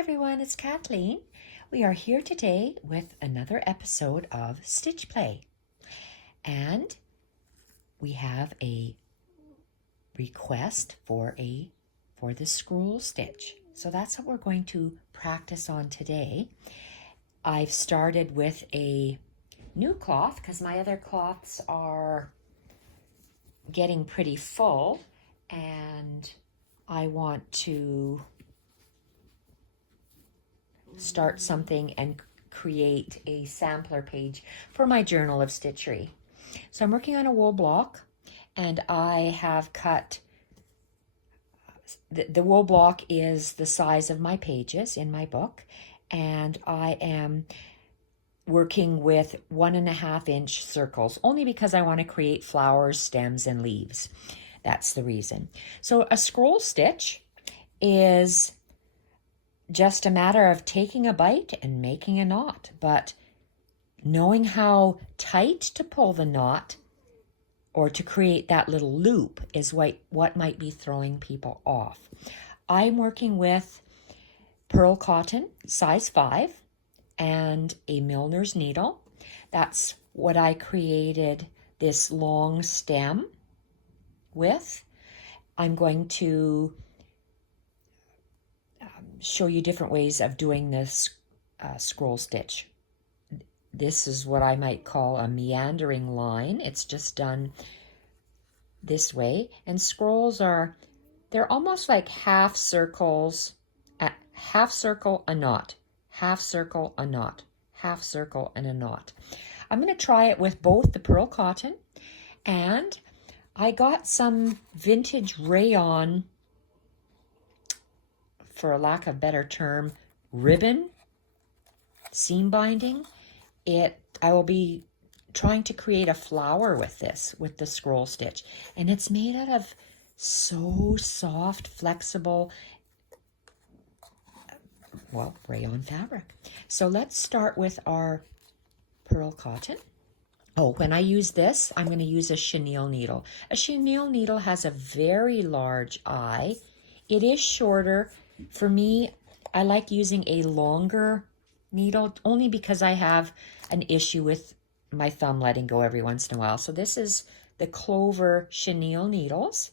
everyone, it's Kathleen. We are here today with another episode of Stitch Play. And we have a request for the scroll stitch. So that's what we're going to practice on today. I've started with a new cloth because my other cloths are getting pretty full and I want to start something and create a sampler page for my Journal of Stitchery. So I'm working on a wool block and I have cut, the wool block is the size of my pages in my book, and I am working with 1.5 inch circles only because I want to create flowers, stems, and leaves. That's the reason. So a scroll stitch is just a matter of taking a bite and making a knot, but knowing how tight to pull the knot or to create that little loop is what might be throwing people off. I'm working with pearl cotton, size 5, and a milliner's needle. That's what I created this long stem with. I'm going to show you different ways of doing this scroll stitch. This is what I might call a meandering line. It's just done this way. And scrolls they're almost like half circles, half circle, a knot, half circle, a knot, half circle, and a knot. I'm going to try it with both the pearl cotton, and I got some vintage rayon, for a lack of a better term, ribbon seam binding. I will be trying to create a flower with this, with the scroll stitch, and it's made out of so soft, flexible, well, rayon fabric. So let's start with our pearl cotton. Oh, when I use this, I'm going to use a chenille needle. A chenille needle has a very large eye. It is shorter. For me, I like using a longer needle only because I have an issue with my thumb letting go every once in a while. So this is the Clover chenille needles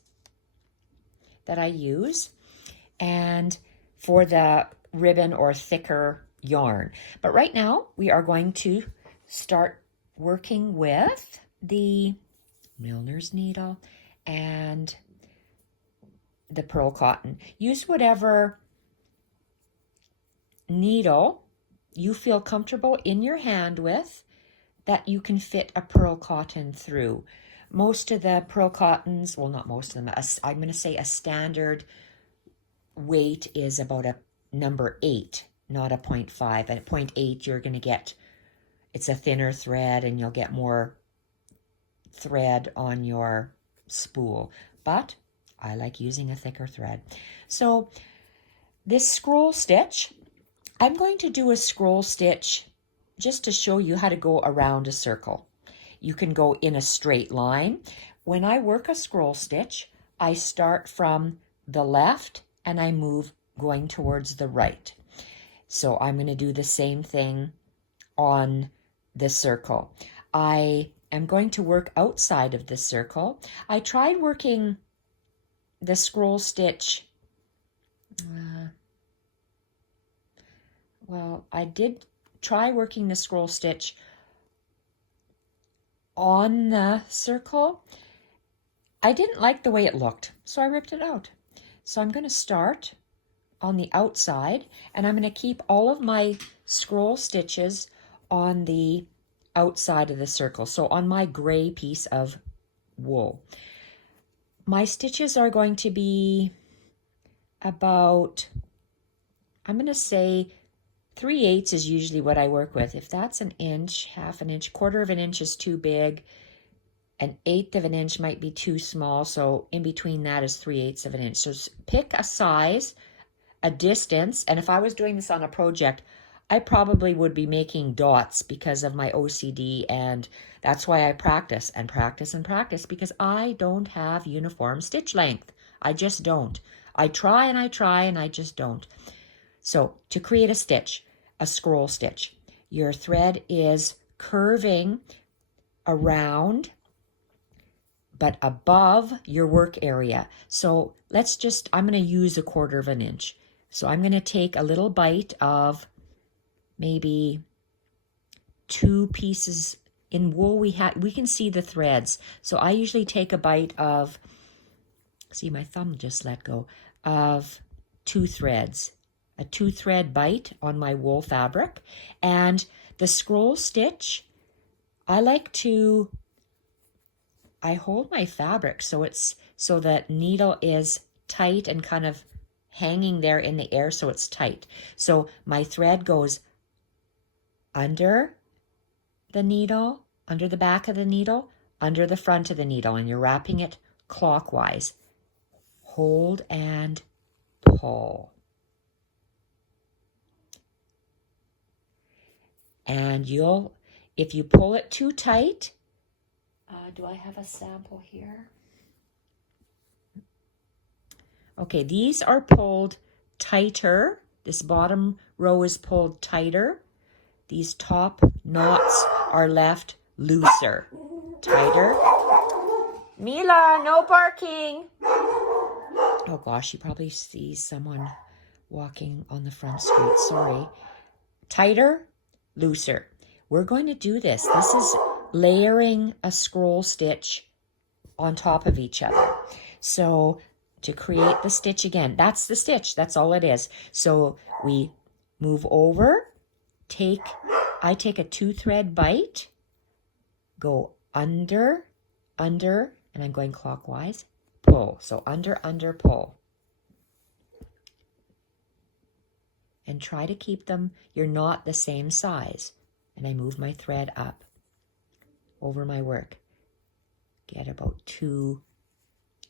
that I use, and for the ribbon or thicker yarn. But right now we are going to start working with the milliner's needle and the pearl cotton. Use whatever needle you feel comfortable in your hand with that you can fit a pearl cotton through. Most of the pearl cottons, well, not most of them, I'm going to say a standard weight is about a number 8, not a 0.5. At 0.8, you're going to get, it's a thinner thread and you'll get more thread on your spool. But I like using a thicker thread. So this scroll stitch, I'm going to do a scroll stitch just to show you how to go around a circle. You can go in a straight line. When I work a scroll stitch, I start from the left and I move going towards the right. So I'm going to do the same thing on the circle. I am going to work outside of the circle. I tried working the scroll stitch, I did try working the scroll stitch on the circle. I didn't like the way it looked, so I ripped it out. So I'm going to start on the outside, and I'm going to keep all of my scroll stitches on the outside of the circle, so on my gray piece of wool. My stitches are going to be about, I'm going to say 3/8 is usually what I work with. If that's an inch, half an inch, 1/4 of an inch is too big, 1/8 of an inch might be too small, so in between that is 3/8 of an inch. So pick a size, a distance, and if I was doing this on a project, I probably would be making dots because of my OCD, and that's why I practice and practice and practice, because I don't have uniform stitch length. I just don't. I try and I try and I just don't. So to create a stitch, a scroll stitch, your thread is curving around but above your work area. So I'm going to use 1/4 inch. So I'm going to take a little bite of maybe 2 pieces. In wool we can see the threads. So I usually take a bite of, see my thumb just let go, of 2 threads. A 2-thread bite on my wool fabric. And the scroll stitch, I hold my fabric so the needle is tight and kind of hanging there in the air, so it's tight. So my thread goes under the needle, under the back of the needle, under the front of the needle, and you're wrapping it clockwise. Hold and pull. And if you pull it too tight, do I have a sample here? Okay, these are pulled tighter. This bottom row is pulled tighter. These top knots are left looser. Tighter. Mila, no barking. Oh gosh, you probably see someone walking on the front street. Sorry. Tighter, looser. We're going to do this. This is layering a scroll stitch on top of each other. So to create the stitch again, that's the stitch. That's all it is. So we move over, I take a 2-thread bite, go under, and I'm going clockwise, pull. So under, pull. And try to keep them, you're not the same size. And I move my thread up over my work. Get about 2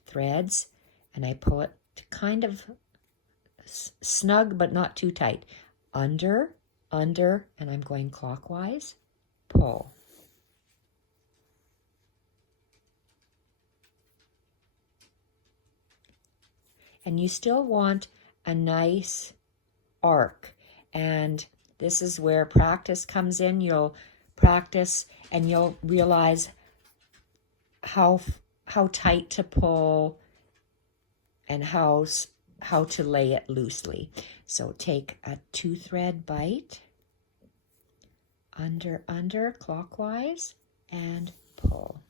threads, and I pull it to kind of snug but not too tight. Under, and I'm going clockwise, pull. And you still want a nice arc, and this is where practice comes in. You'll practice and you'll realize how tight to pull and how to lay it loosely. So take a 2-thread bite, under clockwise, and pull.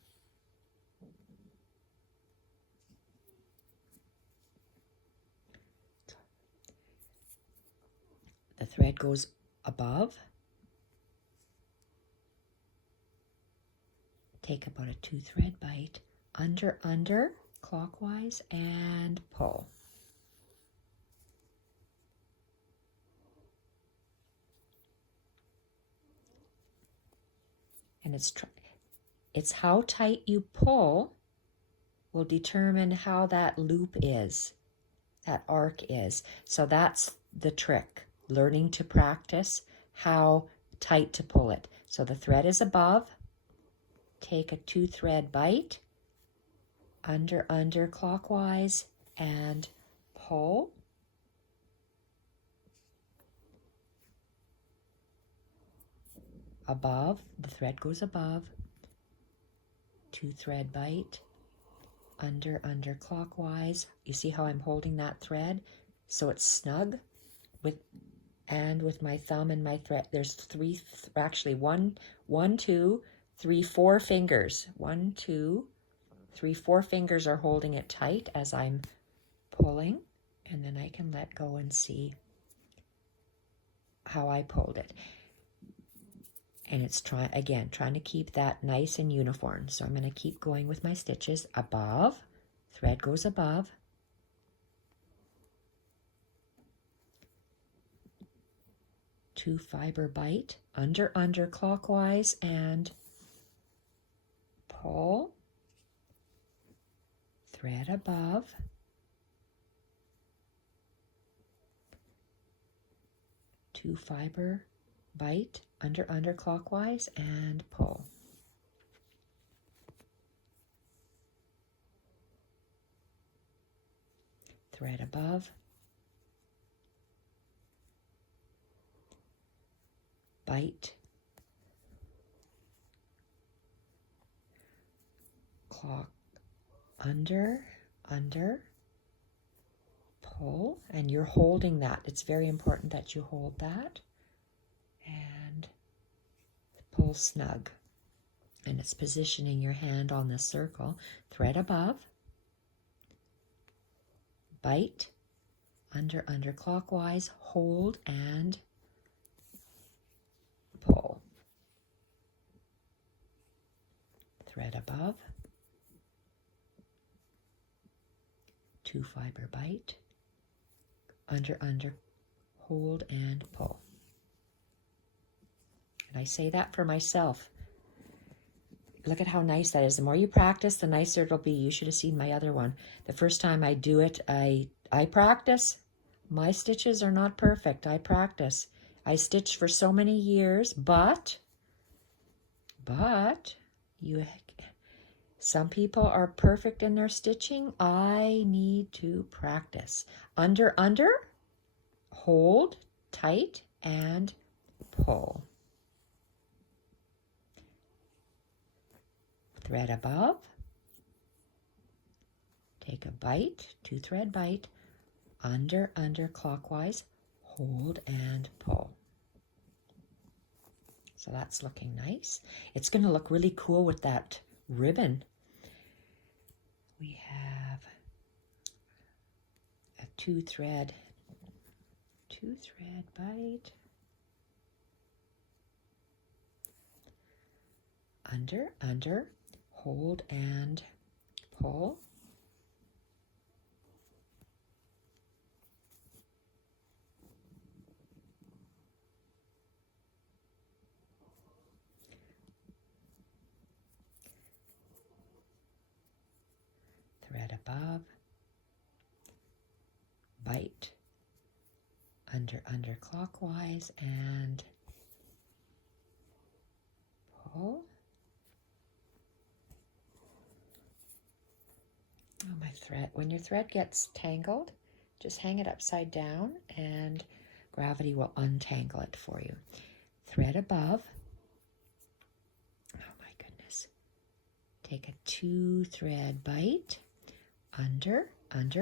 The thread goes above. Take about a 2-thread bite, under clockwise, and pull. And it's how tight you pull will determine how that loop is, that arc is. So that's the trick, learning to practice how tight to pull it. So the thread is above, take a 2-thread bite, under clockwise, and pull. Above, the thread goes above, 2-thread bite, under clockwise. You see how I'm holding that thread so it's snug with my thumb and my thread. There's 4 fingers. 1, 2, 3, 4 fingers are holding it tight as I'm pulling, and then I can let go and see how I pulled it. And it's trying to keep that nice and uniform. So I'm going to keep going with my stitches. Above, thread goes above. Two fiber bite, under clockwise, and pull. Thread above. Two fiber bite, under clockwise, and pull. Thread above. bite, clock, under, pull, and you're holding that. It's very important that you hold that, and pull snug. And it's positioning your hand on the circle. Thread above, bite, under clockwise, hold, and pull. Thread above, 2 fiber bite, under, hold, and pull. And I say that for myself. Look at how nice that is. The more you practice, the nicer it'll be. You should have seen my other one. The first time I do it, I practice. My stitches are not perfect. I practice. I stitched for so many years, but some people are perfect in their stitching. I need to practice. Under, hold tight, and pull. Thread above, take a bite, 2 thread bite, under clockwise, hold and pull. So that's looking nice. It's going to look really cool with that ribbon. We have a 2 thread bite, under, hold and pull. Thread above, bite, under clockwise, and pull. Oh, my thread. When your thread gets tangled, just hang it upside down and gravity will untangle it for you. Thread above. Oh my goodness. Take a 2 thread bite, under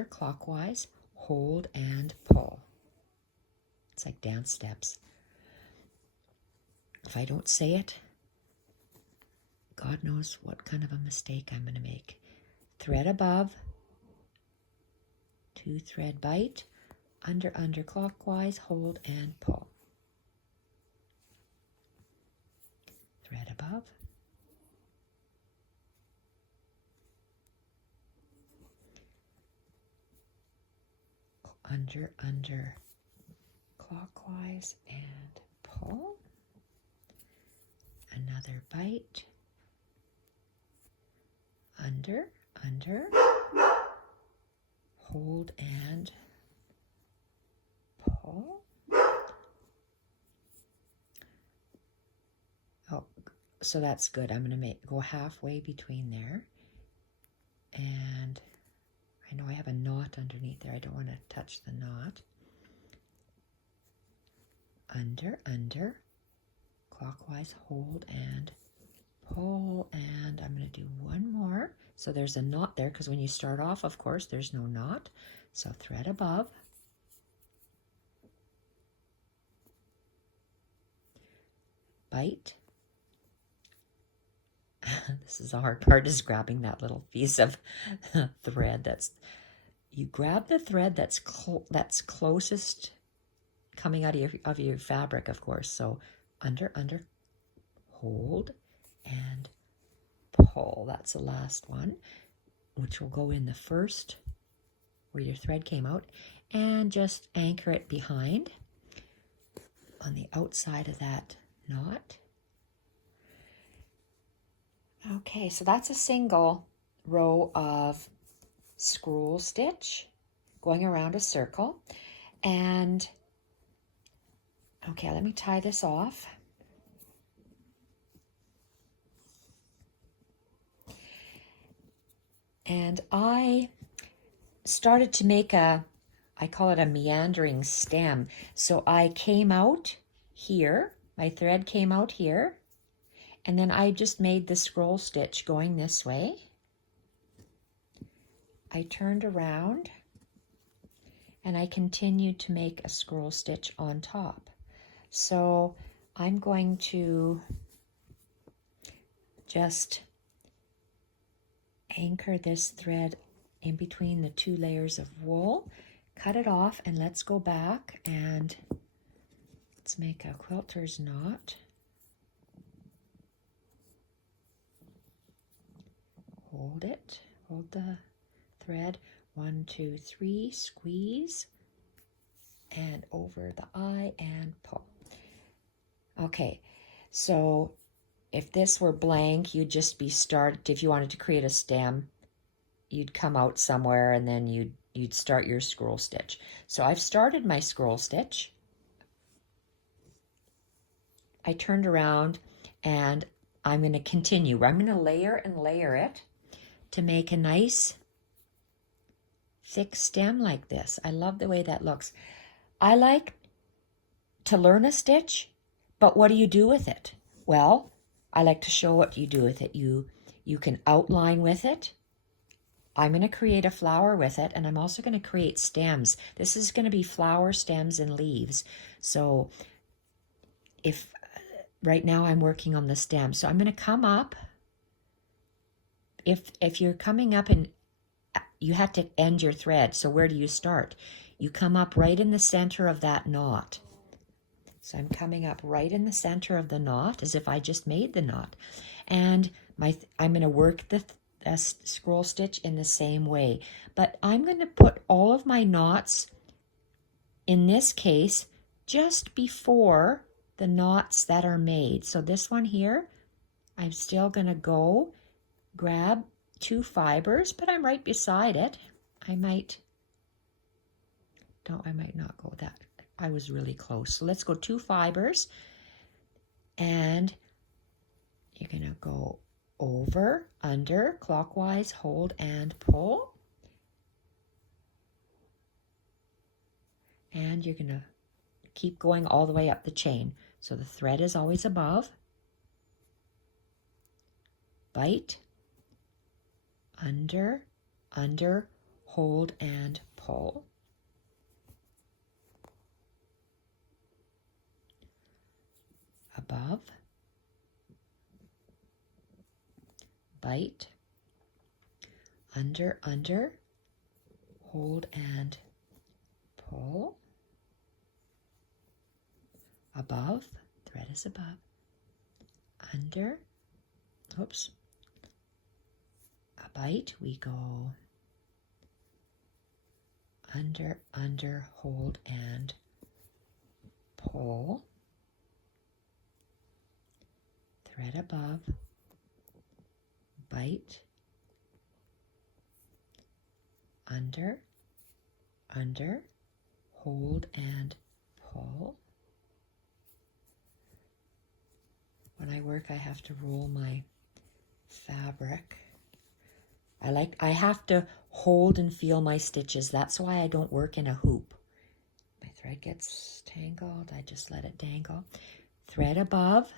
clockwise, hold and pull. It's like dance steps. If I don't say it, God knows what kind of a mistake I'm going to make. Thread above, 2 thread bite, under clockwise, hold and pull. Thread above, under clockwise and pull. Another bite, under, hold and pull. Oh, so that's good. I'm going to go halfway between there. And I know I have a knot underneath there. I don't want to touch the knot. Under, clockwise, hold and pull, and I'm going to do one more. So there's a knot there because when you start off, of course, there's no knot. So thread above, bite. This is the hard part, is grabbing that little piece of thread. You grab the thread that's closest coming out of your fabric, of course. So under, hold and pull. That's the last one, which will go in the first where your thread came out, and just anchor it behind on the outside of that knot. Okay, so that's a single row of scroll stitch going around a circle. And okay, let me tie this off. And I started to make I call it a meandering stem. So I came out here My thread came out here, and then I just made the scroll stitch going this way. I turned around and I continued to make a scroll stitch on top. So I'm going to just anchor this thread in between the two layers of wool, cut it off, and let's go back and let's make a quilter's knot. Hold it, hold the thread, 1, 2, 3, squeeze, and over the eye and pull. Okay, so if this were blank, you'd just be if you wanted to create a stem, you'd come out somewhere and then you'd start your scroll stitch. So I've started my scroll stitch. I turned around and I'm going to continue. I'm going to layer and layer it to make a nice thick stem like this. I love the way that looks. I like to learn a stitch, but what do you do with it? Well, I like to show what you do with it. You can outline with it. I'm going to create a flower with it, and I'm also going to create stems. This is going to be flower, stems, and leaves. So if right now I'm working on the stem, so I'm going to come up. If you're coming up and you have to end your thread, so where do you start? You come up right in the center of that knot. So I'm coming up right in the center of the knot as if I just made the knot. And I'm going to work the scroll stitch in the same way. But I'm going to put all of my knots, in this case, just before the knots that are made. So this one here, I'm still going to go grab 2 fibers, but I'm right beside it. I might not go that. I was really close. So let's go 2 fibers, and you're going to go over, under, clockwise, hold and pull. And you're going to keep going all the way up the chain. So the thread is always above. Bite, under, under, hold and pull. Above, bite, under, under, hold and pull. Above, thread is above, under, oops, a bite, we go under, under, hold and pull. Thread above, bite, under, under, hold and pull. When I work, I have to roll my fabric. I have to hold and feel my stitches. That's why I don't work in a hoop. My thread gets tangled, I just let it dangle. Thread above,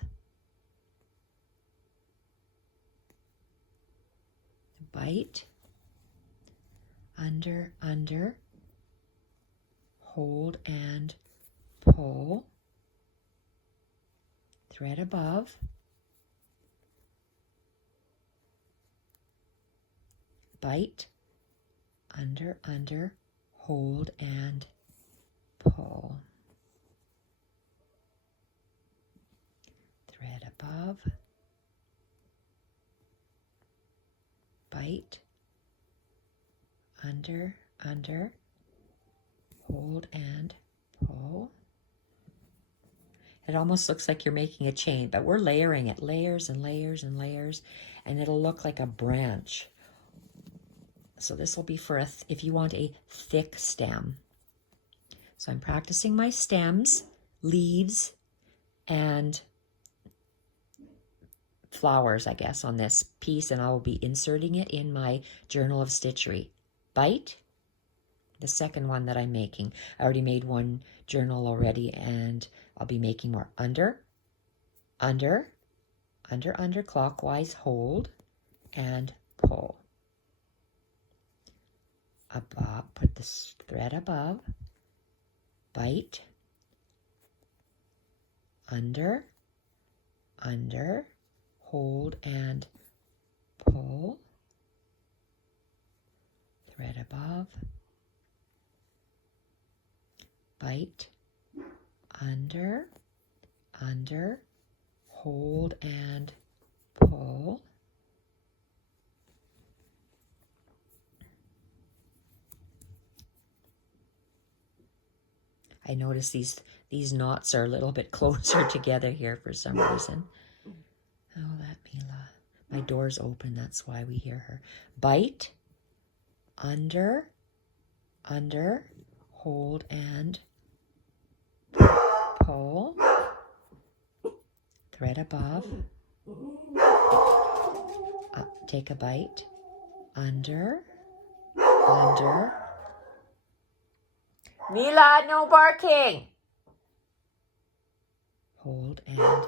bite, under, under, hold and pull. Thread above, bite, under, under, hold and pull. Thread above, bite, under, under, hold and pull. It almost looks like you're making a chain, but we're layering it, layers and layers and layers, and it'll look like a branch. So this will be for if you want a thick stem. So I'm practicing my stems, leaves, and flowers, I guess, on this piece, and I will be inserting it in my Journal of Stitchery. Bite, the second one that I'm making. I already made one journal already, and I'll be making more. Under, under, under, clockwise, hold, and pull. Above, put the thread above, bite, under, hold, and pull, thread above, bite, under, hold, and pull. I notice these knots are a little bit closer together here for some reason. Oh, that Mila. My door's open, that's why we hear her. Bite, under, hold, and pull. Thread above. Up, take a bite. Under. Mila, no barking! Hold and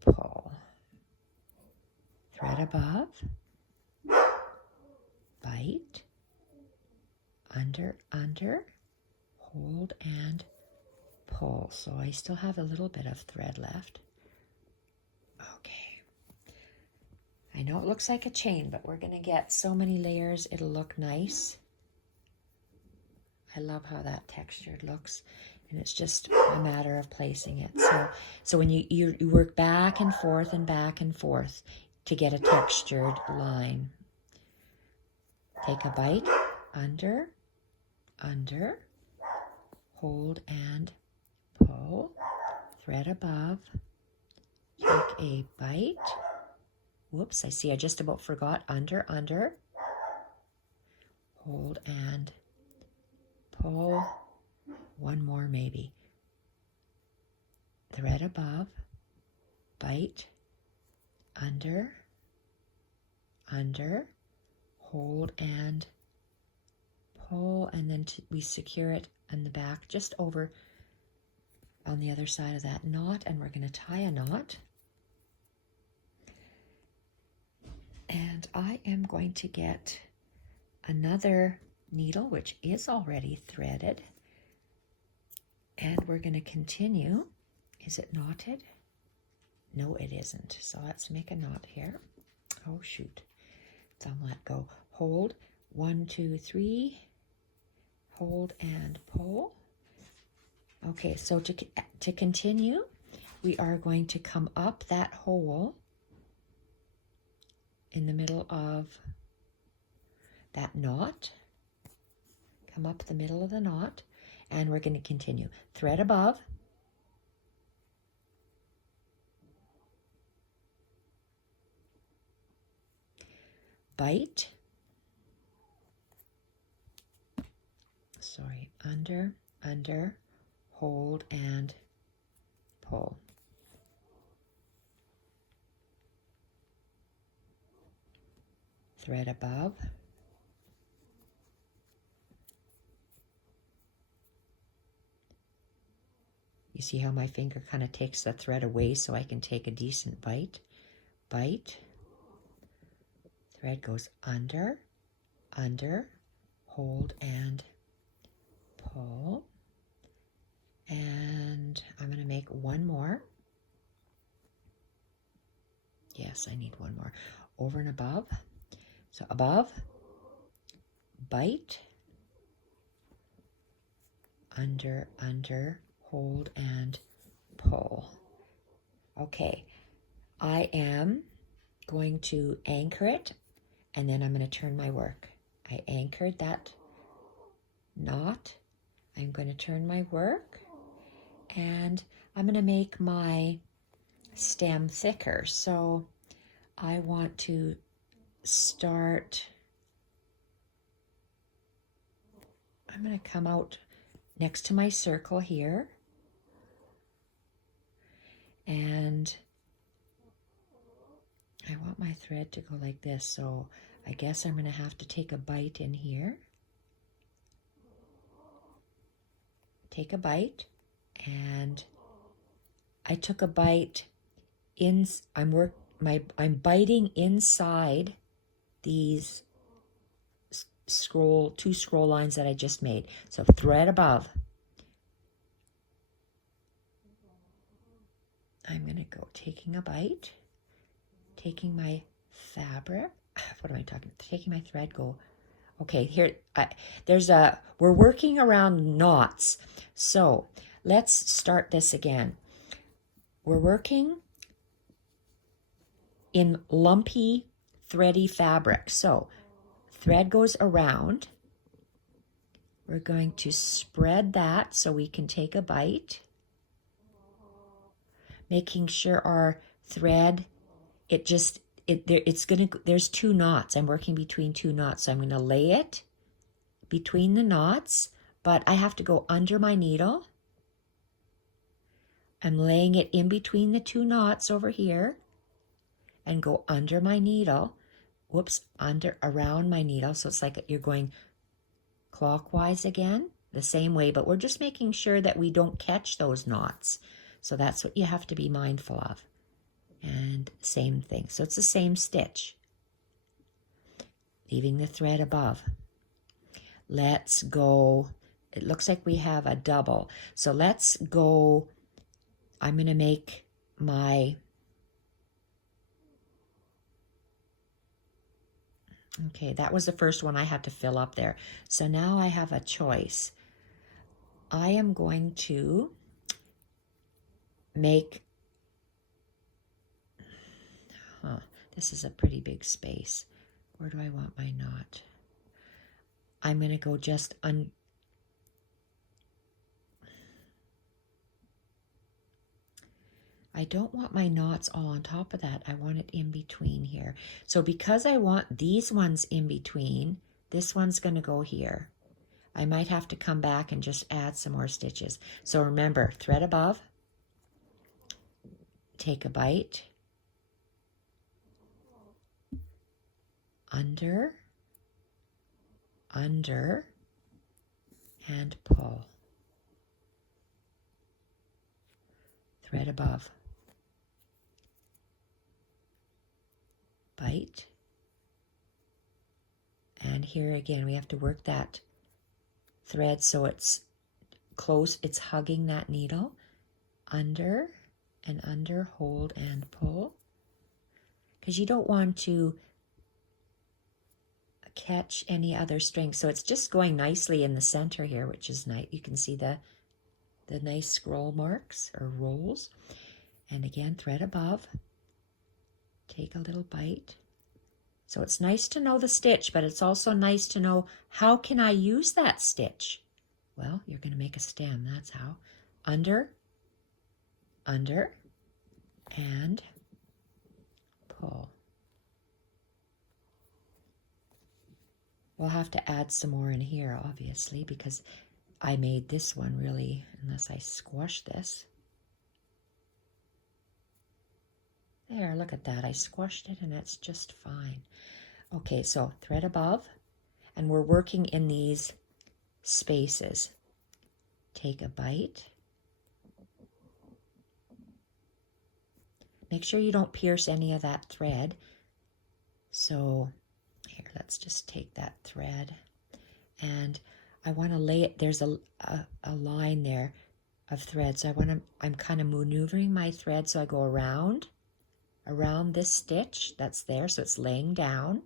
pull. Thread above. Bite. Under, hold and pull. So I still have a little bit of thread left. Okay. I know it looks like a chain, but we're going to get so many layers, it'll look nice. I love how that textured looks, and it's just a matter of placing it. So when you work back and forth to get a textured line. Take a bite, under, hold and pull, thread above, take a bite. Whoops, I see I just about forgot. Under, hold and pull. One more maybe. Thread above, bite, under, hold and pull, and then we secure it on the back just over on the other side of that knot, and we're going to tie a knot. And I am going to get another needle, which is already threaded, and we're going to continue. Is it knotted? No, it isn't. So let's make a knot here. Oh, shoot. Thumb let go. Hold. 1, 2, 3. Hold and pull. Okay, so to continue, we are going to come up that hole in the middle of that knot. Come up the middle of the knot, and we're going to continue. Thread above. Bite. Sorry, under, hold and pull. Thread above. You see how my finger kind of takes the thread away so I can take a decent bite. Bite. Thread goes under, hold and pull. And I'm going to make one more. Yes, I need one more. Over and above. So above, bite, under, hold and pull. Okay, I am going to anchor it, and then I'm going to turn my work. I anchored that knot. I'm going to turn my work, and I'm going to make my stem thicker. So I want to start, I'm going to come out next to my circle here, and I want my thread to go like this, so I guess I'm going to have to take a bite in here. Take a bite, and I took a bite in, I'm biting inside these two scroll lines that I just made. So thread above. I'm going to go taking a bite, taking my fabric. What am I talking? Taking my thread, go. Okay, here, we're working around knots. So let's start this again. We're working in lumpy, thready fabric. So thread goes around. We're going to spread that so we can take a bite. Making sure our thread, there's two knots. I'm working between two knots. So I'm going to lay it between the knots, but I have to go under my needle. I'm laying it in between the two knots over here and go under my needle. Whoops, around my needle. So it's like you're going clockwise again, the same way, but we're just making sure that we don't catch those knots. So that's what you have to be mindful of. And same thing. So it's the same stitch. Leaving the thread above. Let's go. It looks like we have a double. So let's go. I'm going to make my, okay, that was the first one I had to fill up there. So now I have a choice. I am going to make, this is a pretty big space. Where do I want my knot? I'm going to go just I don't want my knots all on top of that. I want it in between here. So because I want these ones in between, this one's going to go here. I might have to come back and just add some more stitches. So remember, thread above, take a bite, under, and pull. Thread above, bite, and here again we have to work that thread so it's close, it's hugging that needle. Under and under, hold and pull, because you don't want to catch any other string. So it's just going nicely in the center here, which is nice. You can see the nice scroll marks or rolls. And again, thread above, take a little bite. So it's nice to know the stitch, but it's also nice to know, how can I use that stitch? Well, you're going to make a stem. That's how. Under, and pull. We'll have to add some more in here, obviously, because I made this one really, unless I squash this. There, look at that. I squashed it and it's just fine. Okay, so thread above, and we're working in these spaces. Take a bite. Make sure you don't pierce any of that thread. So here, let's just take that thread, and I want to lay it, there's a line there of thread. So I'm kind of maneuvering my thread so I go around this stitch that's there. So it's laying down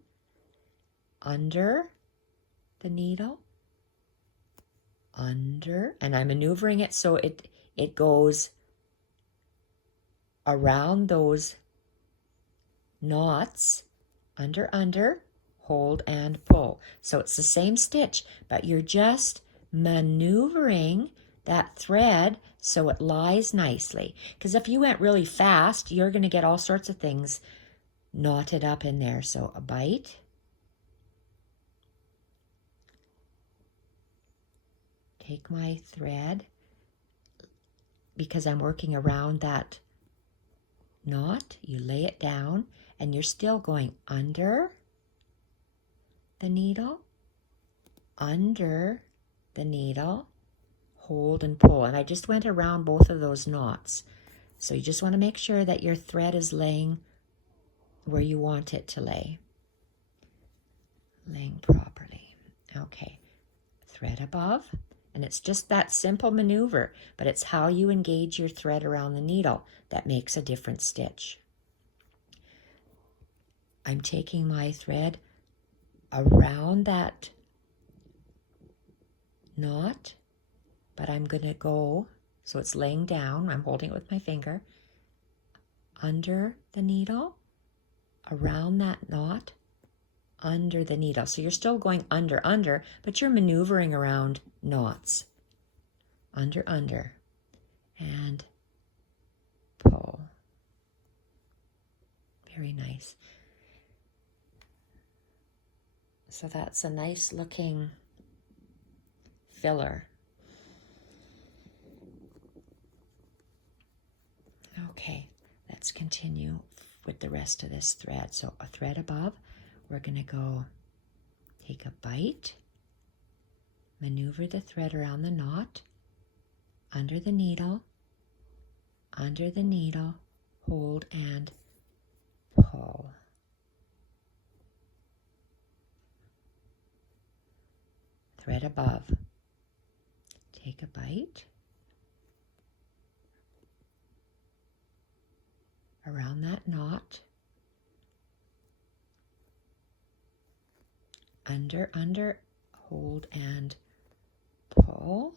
under the needle, under, and I'm maneuvering it so it goes around those knots, under, hold and pull. So it's the same stitch, but you're just maneuvering that thread so it lies nicely. Because if you went really fast, you're going to get all sorts of things knotted up in there. So a bite, take my thread, because I'm working around that knot, you lay it down, and you're still going under the needle, under the needle, hold and pull. And I just went around both of those knots. So you just want to make sure that your thread is laying where you want it to lay. Laying properly. Okay, thread above. And it's just that simple maneuver, but it's how you engage your thread around the needle that makes a different stitch. I'm taking my thread around that knot, but I'm going to go, so it's laying down, I'm holding it with my finger, under the needle, around that knot, under the needle. So you're still going under, but you're maneuvering around knots. Under, and pull. Very nice. So that's a nice looking filler. Okay, let's continue with the rest of this thread. So a thread above, we're going to go take a bite, maneuver the thread around the knot, under the needle, hold and pull. Thread above, take a bite, around that knot, under, hold and pull,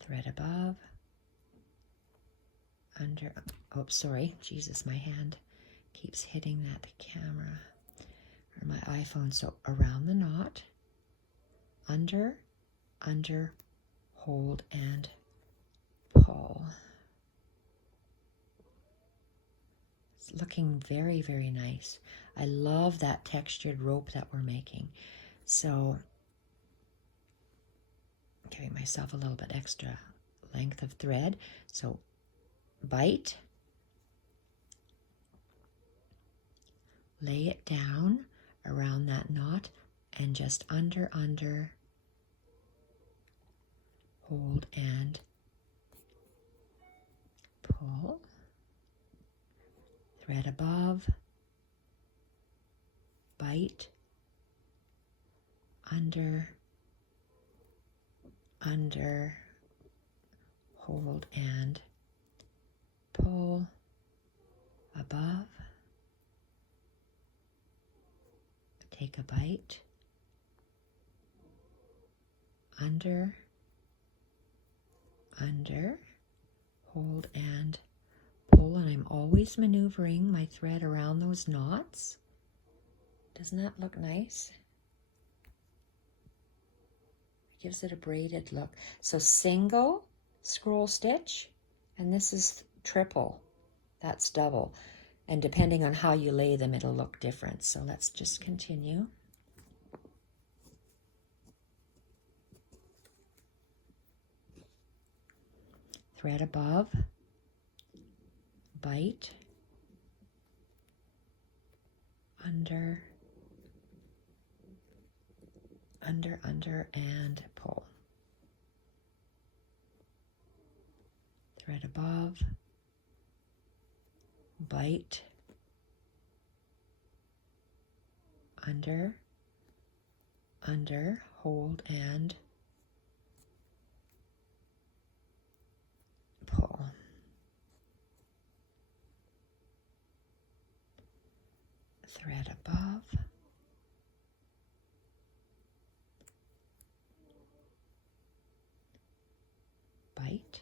thread above, under, oh, sorry, Jesus, my hand keeps hitting the camera, or my iPhone, so around the knot, under, hold and pull. It's looking very, very nice. I love that textured rope that we're making. So giving myself a little bit extra length of thread. So bite, lay it down around that knot, and just under, hold and pull. Thread above, bite, under, hold and pull, above, take a bite, under, hold and pull, and I'm always maneuvering my thread around those knots. Doesn't that look nice? Gives it a braided look. So single scroll stitch, and this is triple. That's double. And depending on how you lay them, it'll look different. So let's just continue. Thread above, bite, under, and pull. Thread above, bite, under, hold and pull. Thread above, bite,